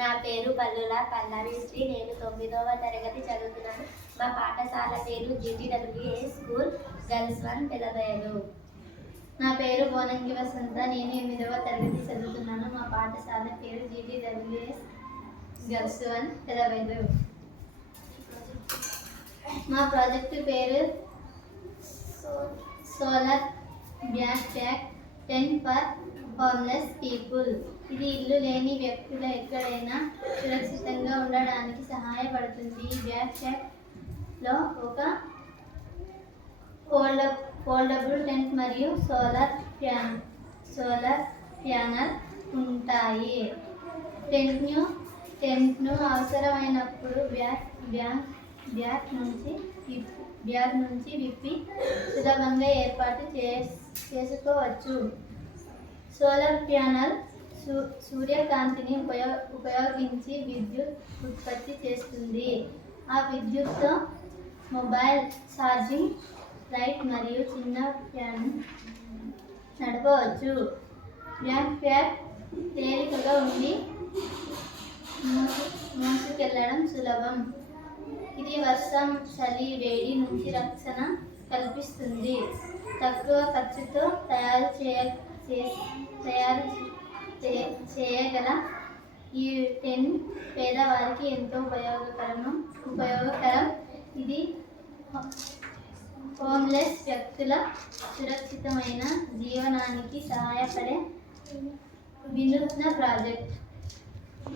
నా పేరు పల్లుల పల్లవి శ్రీ. నేను 9వ తరగతి చదువుతున్నాను. మా పాఠశాల పేరు GTWA స్కూల్ గర్ల్స్ 1 పెదబయలు. నా పేరు బోనంగి వసంత. నేను 8వ తరగతి చదువుతున్నాను. మా పాఠశాల పేరు GTWA గర్ల్స్ 1 పెదబయలు. మా ప్రాజెక్టు పేరు solar back pack 10 for homeless people. ఇది ఇల్లు లేని వ్యక్తులు ఎక్కడైనా సురక్షితంగా ఉండడానికి సహాయపడుతుంది. ఈ బ్యాక్ ప్యాక్లో ఒక ఫోల్డబుల్ టెంట్ మరియు సోలార్ ప్యానల్ ఉంటాయి. టెంట్ను అవసరమైనప్పుడు బ్యాగ్ నుంచి విప్పి సులభంగా ఏర్పాటు చేసుకోవచ్చు. సోలార్ ప్యానల్ సూర్యకాంతిని ఉపయోగించి విద్యుత్ ఉత్పత్తి చేస్తుంది. ఆ విద్యుత్తో మొబైల్ ఛార్జింగ్ లైట్ మరియు చిన్న ఫ్యాన్ నడపవచ్చు. బ్యాక్ ప్యాక్ తేలికగా ఉండి మోసుకెళ్లడం సులభం. ఇది వర్షం, చలి, వేడి నుంచి రక్షణ కల్పిస్తుంది. తక్కువ ఖర్చుతో తయారు చేయగల ఈ టెంట్ పేదవారికి ఎంతో ఉపయోగకరం. ఇది హోమ్లెస్ వ్యక్తుల సురక్షితమైన జీవనానికి సహాయపడే వినూత్న ప్రాజెక్ట్.